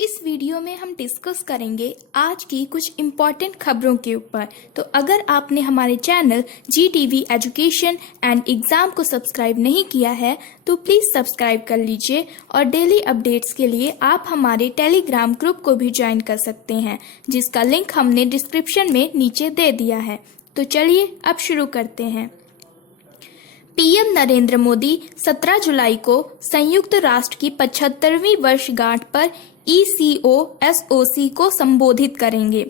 इस वीडियो में हम डिस्कस करेंगे आज की कुछ इम्पॉर्टेंट खबरों के ऊपर। तो अगर आपने हमारे channel GTV education and exam को सब्सक्राइब नहीं किया है तो प्लीज़ सब्सक्राइब कर लीजिए और डेली अपडेट्स के लिए आप हमारे टेलीग्राम ग्रुप को भी ज्वाइन कर सकते हैं, जिसका लिंक हमने डिस्क्रिप्शन में नीचे दे दिया है। तो चलिए अब शुरू करते हैं। पीएम नरेंद्र मोदी 17 जुलाई को संयुक्त राष्ट्र की 75वीं वर्षगांठ पर ECOSOC को संबोधित करेंगे।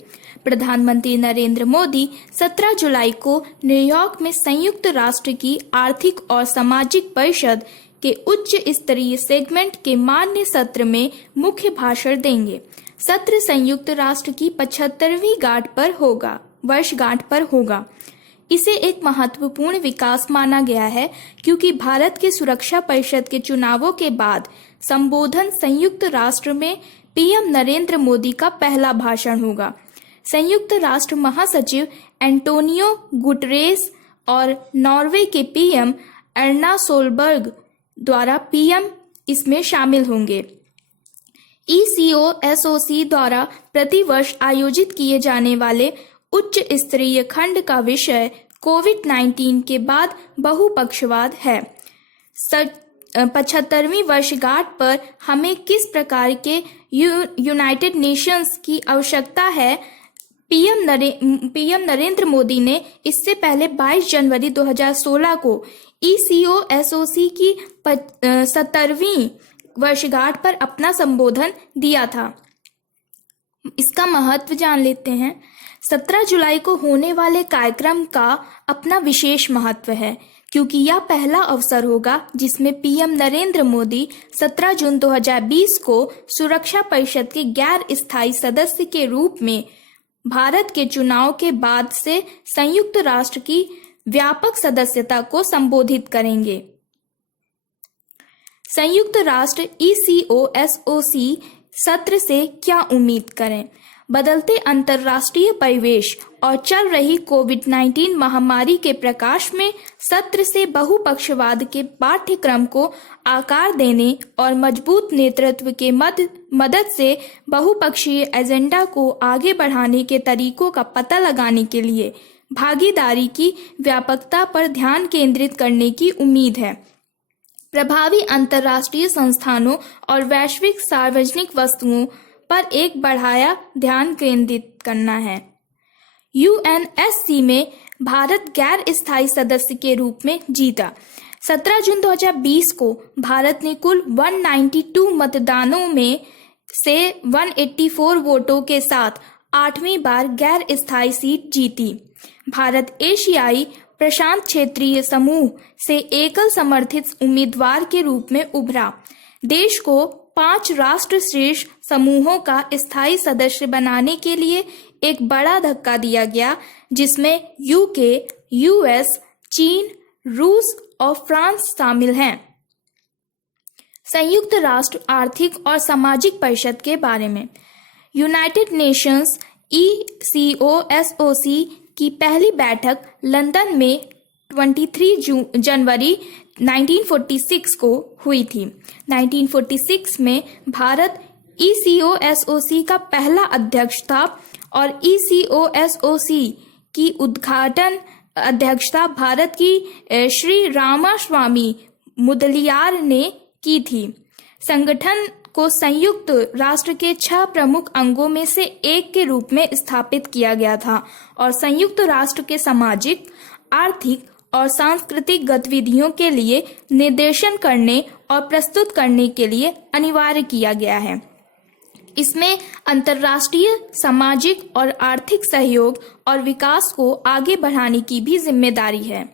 प्रधानमंत्री नरेंद्र मोदी 17 जुलाई को न्यूयॉर्क में संयुक्त राष्ट्र की आर्थिक और सामाजिक परिषद के उच्च स्तरीय सेगमेंट के मान्य सत्र में मुख्य भाषण देंगे। सत्र संयुक्त राष्ट्र की 75वीं वर्षगांठ पर होगा। इसे एक महत्वपूर्ण विकास माना गया है क्योंकि भारत के सुरक्षा परिषद के चुनावों के बाद संबोधन संयुक्त राष्ट्र में पीएम नरेंद्र मोदी का पहला भाषण होगा। संयुक्त राष्ट्र महासचिव एंटोनियो गुटरेस और नॉर्वे के पीएम एर्ना सोलबर्ग द्वारा पीएम इसमें शामिल होंगे। ECOSOC द्वारा प्रतिवर्ष आयोजित किए जाने वाले उच्च स्तरीय खंड का विषय कोविड-19 के बाद बहुपक्षवाद है। 75वीं वर्षगांठ पर हमें किस प्रकार के यूनाइटेड नेशंस की आवश्यकता है, पीएम नरेंद्र मोदी ने इससे पहले 22 जनवरी 2016 को ECOSOC की 70वीं वर्षगांठ पर अपना संबोधन दिया था। इसका महत्व जान लेते हैं। 17 जुलाई को होने वाले कार्यक्रम का अपना विशेष महत्व है क्योंकि यह पहला अवसर होगा जिसमें पीएम नरेंद्र मोदी 17 जून 2020 को सुरक्षा परिषद के गैर स्थायी सदस्य के रूप में भारत के चुनाव के बाद से संयुक्त राष्ट्र की व्यापक सदस्यता को संबोधित करेंगे। संयुक्त राष्ट्र ECOSOC सत्र से क्या उम्मीद करें? बदलते अंतर्राष्ट्रीय परिवेश और चल रही कोविड-19 महामारी के प्रकाश में सत्र से बहुपक्षवाद के पाठ्यक्रम को आकार देने और मजबूत नेतृत्व के मदद से बहुपक्षीय एजेंडा को आगे बढ़ाने के तरीकों का पता लगाने के लिए भागीदारी की व्यापकता पर ध्यान केंद्रित करने की उम्मीद है। प्रभावी अंतर्राष्ट्रीय संस्थानों और वैश्विक सार्वजनिक वस्तुओं पर एक बढ़ाया ध्यान केंद्रित करना है। UNSC में भारत गैर स्थायी सदस्य के रूप में जीता। 17 जून 2020 को भारत ने कुल 192 मतदानों में से 184 वोटों के साथ 8वीं बार गैर स्थायी सीट जीती। भारत एशियाई प्रशांत क्षेत्रीय समूह से एकल समर्थित उम्मीदवार के रूप में उभरा। देश को 5 राष्ट्र श्रेष्ठ समूहों का स्थायी सदस्य बनाने के लिए एक बड़ा धक्का दिया गया, जिसमें UK, US, चीन, रूस और फ्रांस शामिल हैं। संयुक्त राष्ट्र आर्थिक और सामाजिक परिषद के बारे में यूनाइटेड नेशंस ECOSOC की पहली बैठक लंदन में 23 जनवरी 1946 को हुई थी। 1946 में भारत ECOSOC का पहला अध्यक्ष था और ECOSOC की उद्घाटन अध्यक्षता भारत की श्री रामास्वामी मुदलियार ने की थी। संगठन को संयुक्त राष्ट्र के 6 प्रमुख अंगों में से एक के रूप में स्थापित किया गया था और संयुक्त राष्ट्र के सामाजिक, आर्थिक और सांस्कृतिक गतिविधियों के लिए निर्देशन करने और प्रस्तुत करने के लिए अनिवार्य किया गया है। इसमें अंतर्राष्ट्रीय सामाजिक और आर्थिक सहयोग और विकास को आगे बढ़ाने की भी जिम्मेदारी है।